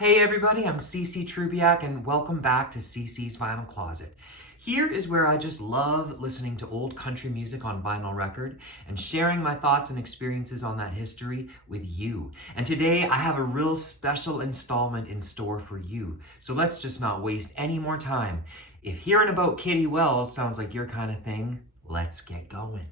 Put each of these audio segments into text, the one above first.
Hey everybody, I'm CC Trubiak and welcome back to CC's Vinyl Closet. Here is where I just love listening to old country music on vinyl record and sharing my thoughts and experiences on that history with you. And today I have a real special installment in store for you. So let's just not waste any more time. If hearing about Kitty Wells sounds like your kind of thing, let's get going.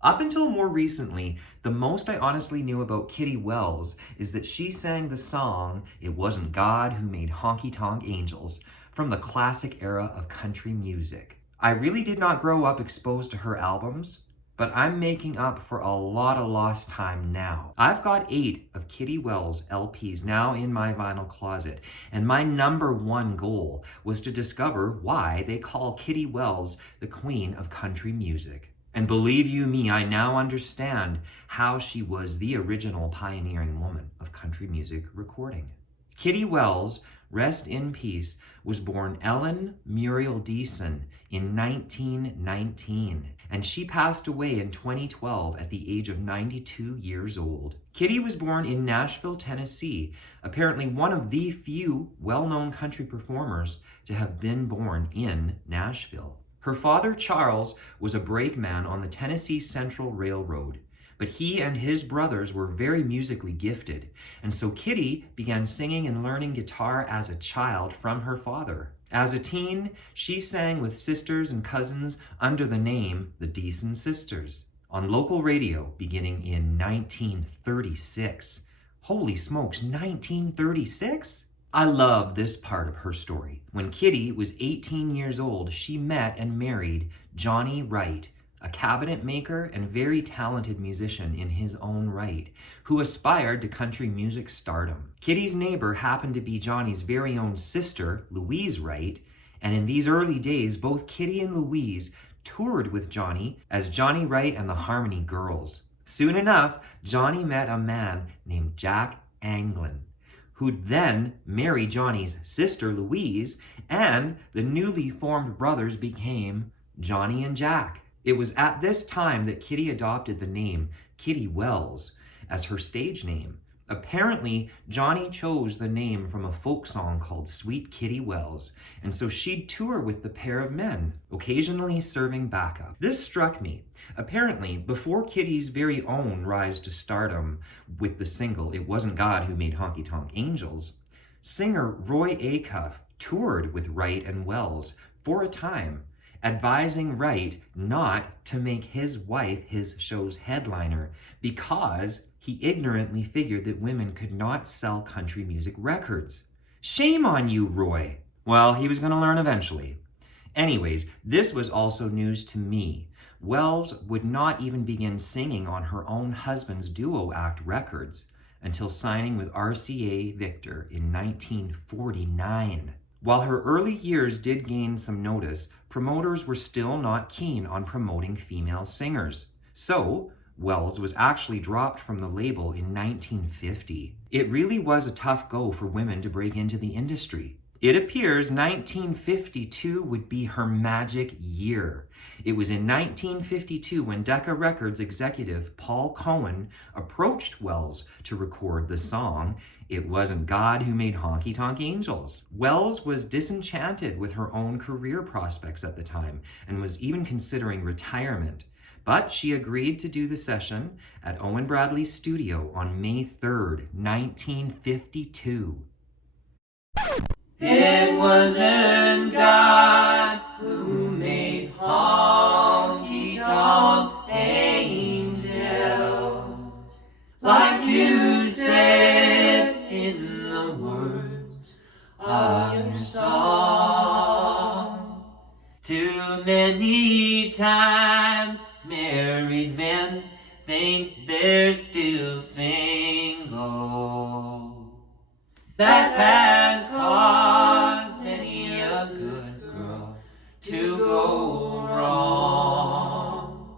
Up until more recently, the most I honestly knew about Kitty Wells is that she sang the song "It Wasn't God Who Made Honky Tonk Angels" from the classic era of country music. I really did not grow up exposed to her albums, but I'm making up for a lot of lost time now. I've got 8 of Kitty Wells LPs now in my vinyl closet, and my number one goal was to discover why they call Kitty Wells the queen of country music. And believe you me, I now understand how she was the original pioneering woman of country music recording. Kitty Wells, rest in peace, was born Ellen Muriel Deason in 1919, and she passed away in 2012 at the age of 92 years old. Kitty was born in Nashville, Tennessee, apparently one of the few well-known country performers to have been born in Nashville. Her father, Charles, was a brakeman on the Tennessee Central Railroad, but he and his brothers were very musically gifted, and so Kitty began singing and learning guitar as a child from her father. As a teen, she sang with sisters and cousins under the name the Deason Sisters on local radio beginning in 1936. Holy smokes, 1936? I love this part of her story. When Kitty was 18 years old, she met and married Johnny Wright, a cabinet maker and very talented musician in his own right, who aspired to country music stardom. Kitty's neighbor happened to be Johnny's very own sister, Louise Wright, and in these early days, both Kitty and Louise toured with Johnny as Johnny Wright and the Harmony Girls. Soon enough, Johnny met a man named Jack Anglin, who'd then marry Johnny's sister Louise, and the newly formed brothers became Johnny and Jack. It was at this time that Kitty adopted the name Kitty Wells as her stage name. Apparently, Johnny chose the name from a folk song called Sweet Kitty Wells, and so she'd tour with the pair of men, occasionally serving backup. This struck me. Apparently, before Kitty's very own rise to stardom with the single "It Wasn't God Who Made Honky Tonk Angels," singer Roy Acuff toured with Wright and Wells for a time, advising Wright not to make his wife his show's headliner because he ignorantly figured that women could not sell country music records. Shame on you, Roy. Well, he was going to learn eventually. Anyways, this was also news to me. Wells would not even begin singing on her own husband's duo act records until signing with RCA Victor in 1949. While her early years did gain some notice, promoters were still not keen on promoting female singers. So, Wells was actually dropped from the label in 1950. It really was a tough go for women to break into the industry. It appears 1952 would be her magic year. It was in 1952 when Decca Records executive Paul Cohen approached Wells to record the song "It Wasn't God Who Made Honky Tonk Angels." Wells was disenchanted with her own career prospects at the time and was even considering retirement. But she agreed to do the session at Owen Bradley's studio on May 3rd, 1952. It wasn't God who made honky tonk angels, like you said in the words of your song. Too many times married men think they're still single. That has caused many a good girl to go wrong.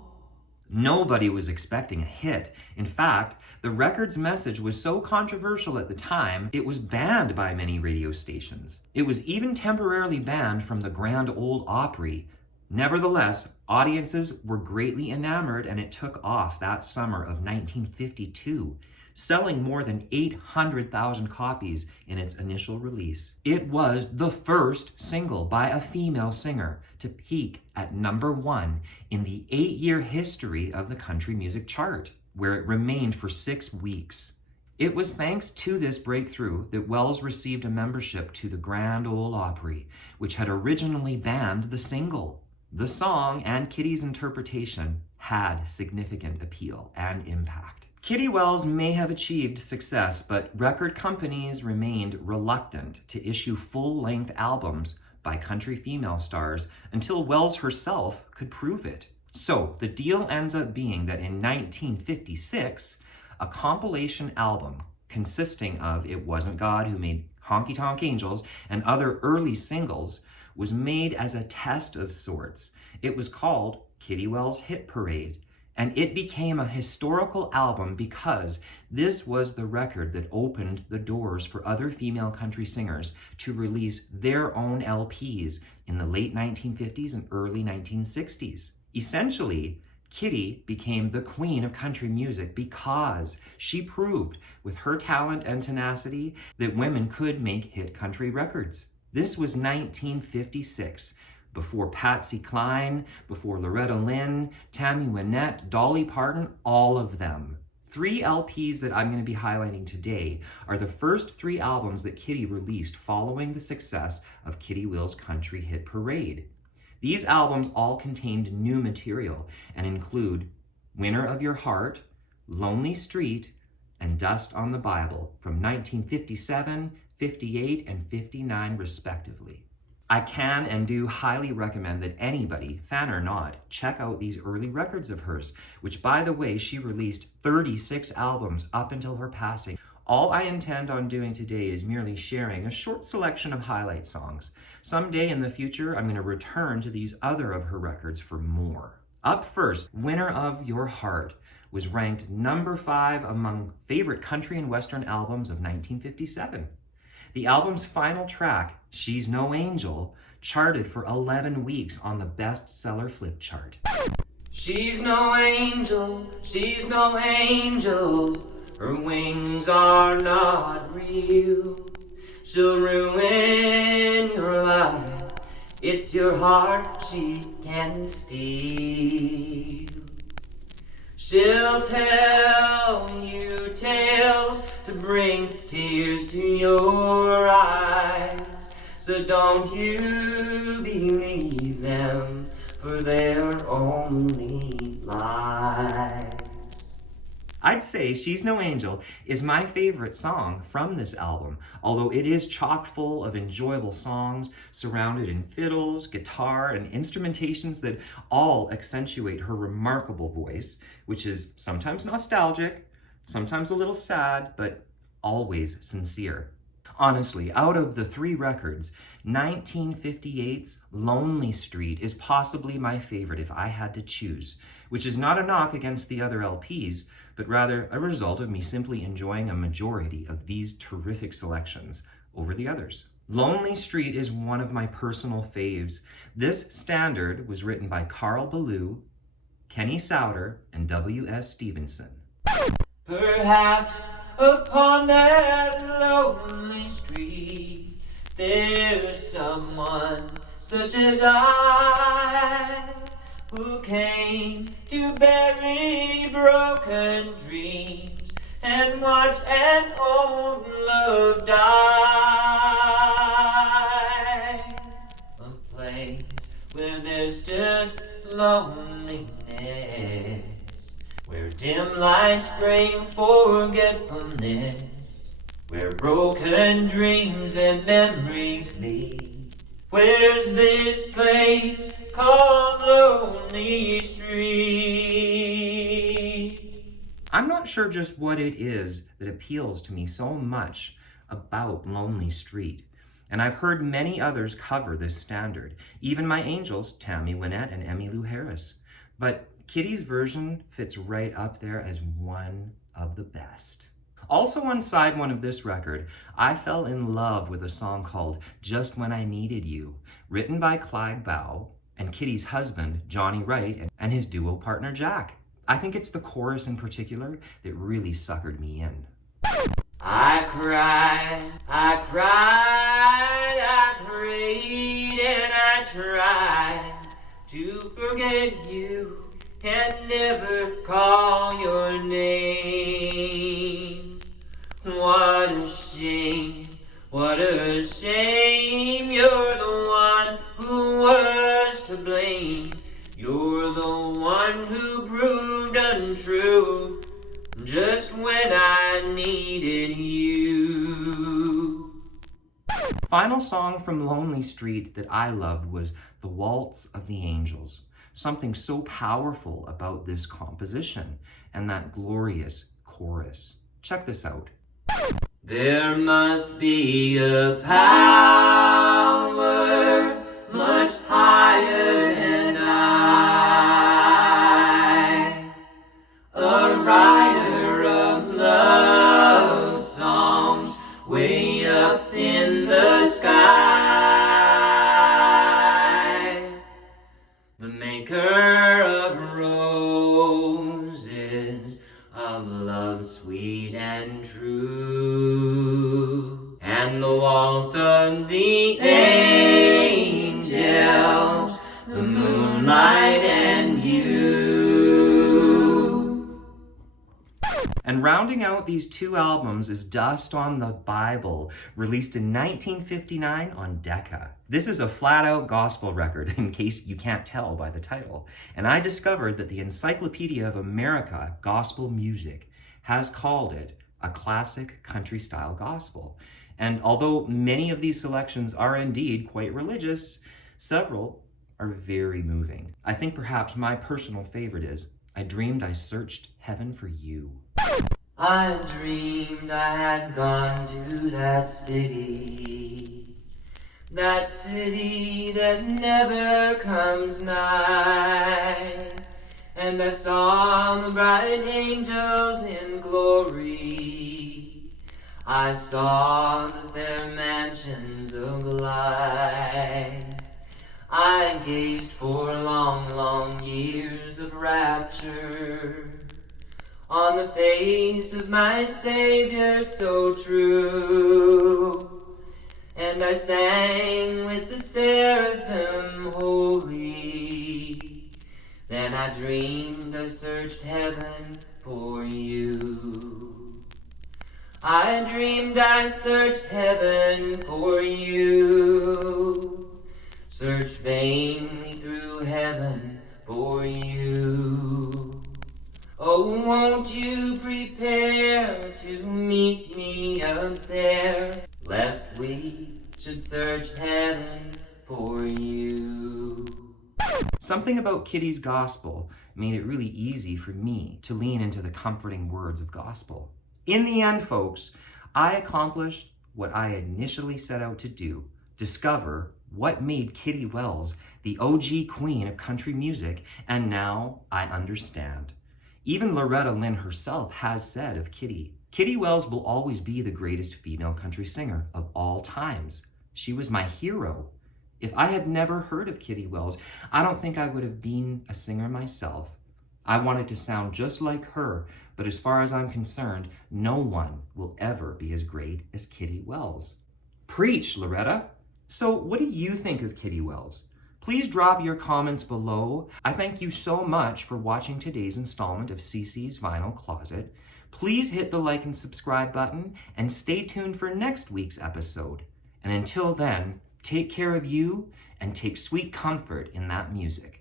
Nobody was expecting a hit. In fact, the record's message was so controversial at the time, it was banned by many radio stations. It was even temporarily banned from the Grand Ole Opry Nevertheless, audiences were greatly enamored, and it took off that summer of 1952, selling more than 800,000 copies in its initial release. It was the first single by a female singer to peak at #1 in the 8-year history of the country music chart, where it remained for 6 weeks. It was thanks to this breakthrough that Wells received a membership to the Grand Ole Opry, which had originally banned the single. The song and Kitty's interpretation had significant appeal and impact. Kitty Wells may have achieved success, but record companies remained reluctant to issue full-length albums by country female stars until Wells herself could prove it. So the deal ends up being that in 1956, a compilation album consisting of It Wasn't God Who Made Honky Tonk Angels and other early singles was made as a test of sorts. It was called Kitty Wells' Hit Parade, and it became a historical album because this was the record that opened the doors for other female country singers to release their own LPs in the late 1950s and early 1960s. Essentially, Kitty became the queen of country music because she proved with her talent and tenacity that women could make hit country records. This was 1956, before Patsy Cline, before Loretta Lynn, Tammy Wynette, Dolly Parton, all of them. 3 LPs that I'm going to be highlighting today are the first 3 albums that Kitty released following the success of Kitty Will's Country Hit Parade. These albums all contained new material and include Winner of Your Heart, Lonely Street, and Dust on the Bible from 1957, 58, and 59 respectively. I can and do highly recommend that anybody, fan or not, check out these early records of hers, which by the way, she released 36 albums up until her passing. All I intend on doing today is merely sharing a short selection of highlight songs. Someday in the future, I'm going to return to these other of her records for more. Up first, Winner of Your Heart was ranked #5 among favorite country and western albums of 1957. The album's final track, She's No Angel, charted for 11 weeks on the bestseller flip chart. She's no angel, she's no angel, her wings are not real. She'll ruin your life, it's your heart she can steal. She'll tell you tales to bring tears to your eyes, so don't you believe them, for they're only lies. I'd say She's No Angel is my favorite song from this album, although it is chock full of enjoyable songs surrounded in fiddles, guitar, and instrumentations that all accentuate her remarkable voice, which is sometimes nostalgic, sometimes a little sad, but always sincere. Honestly, out of the 3 records, 1958's Lonely Street is possibly my favorite if I had to choose, which is not a knock against the other LPs, but rather a result of me simply enjoying a majority of these terrific selections over the others. Lonely Street is one of my personal faves. This standard was written by Carl Ballou, Kenny Souter, and W.S. Stevenson. Perhaps upon that lonely street there's someone such as I, who came to bury broken dreams and watch an old love die. A place where there's just loneliness, where dim lights bring forgetfulness, where broken dreams and memories meet. Where's this place called Lonely Street? I'm not sure just what it is that appeals to me so much about Lonely Street, and I've heard many others cover this standard, even my angels, Tammy Wynette and Emmylou Harris. But Kitty's version fits right up there as one of the best. Also on side 1 of this record, I fell in love with a song called Just When I Needed You, written by Clyde Bow and Kitty's husband, Johnny Wright, and his duo partner, Jack. I think it's the chorus in particular that really suckered me in. I cried, I prayed, and I tried to forget you and never call your name. What a shame, you're the one who was to blame. You're the one who proved untrue just when I needed you. Final song from Lonely Street that I loved was The Waltz of the Angels. Something so powerful about this composition and that glorious chorus. Check this out. There must be a power much higher than I, a writer of love songs way up in the sky, the maker of roses, of love sweet and true, and the waltz of the angels, the moonlight and you. And rounding out these two albums is Dust on the Bible, released in 1959 on Decca. This is a flat-out gospel record, in case you can't tell by the title. And I discovered that the Encyclopedia of America Gospel Music has called it a classic country-style gospel. And although many of these selections are indeed quite religious, several are very moving. I think perhaps my personal favorite is I Dreamed I Searched Heaven for You. I dreamed I had gone to that city that never comes nigh, and I saw the bright angels in glory. I saw the fair mansions of light. I gazed for long, long years of rapture on the face of my Savior so true. And I sang with the seraphim holy. Then I dreamed I searched heaven for you. I dreamed I searched heaven for you. Searched vainly through heaven for you. Oh, won't you prepare to meet me up there, lest we should search heaven for you. Something about Kitty's gospel made it really easy for me to lean into the comforting words of gospel. In the end, folks, I accomplished what I initially set out to do, discover what made Kitty Wells the OG queen of country music, and now I understand. Even Loretta Lynn herself has said of Kitty, Kitty Wells will always be the greatest female country singer of all times. She was my hero. If I had never heard of Kitty Wells, I don't think I would have been a singer myself. I wanted to sound just like her, but as far as I'm concerned, no one will ever be as great as Kitty Wells. Preach, Loretta! So what do you think of Kitty Wells? Please drop your comments below. I thank you so much for watching today's installment of CC's Vinyl Closet. Please hit the like and subscribe button and stay tuned for next week's episode. And until then, take care of you and take sweet comfort in that music.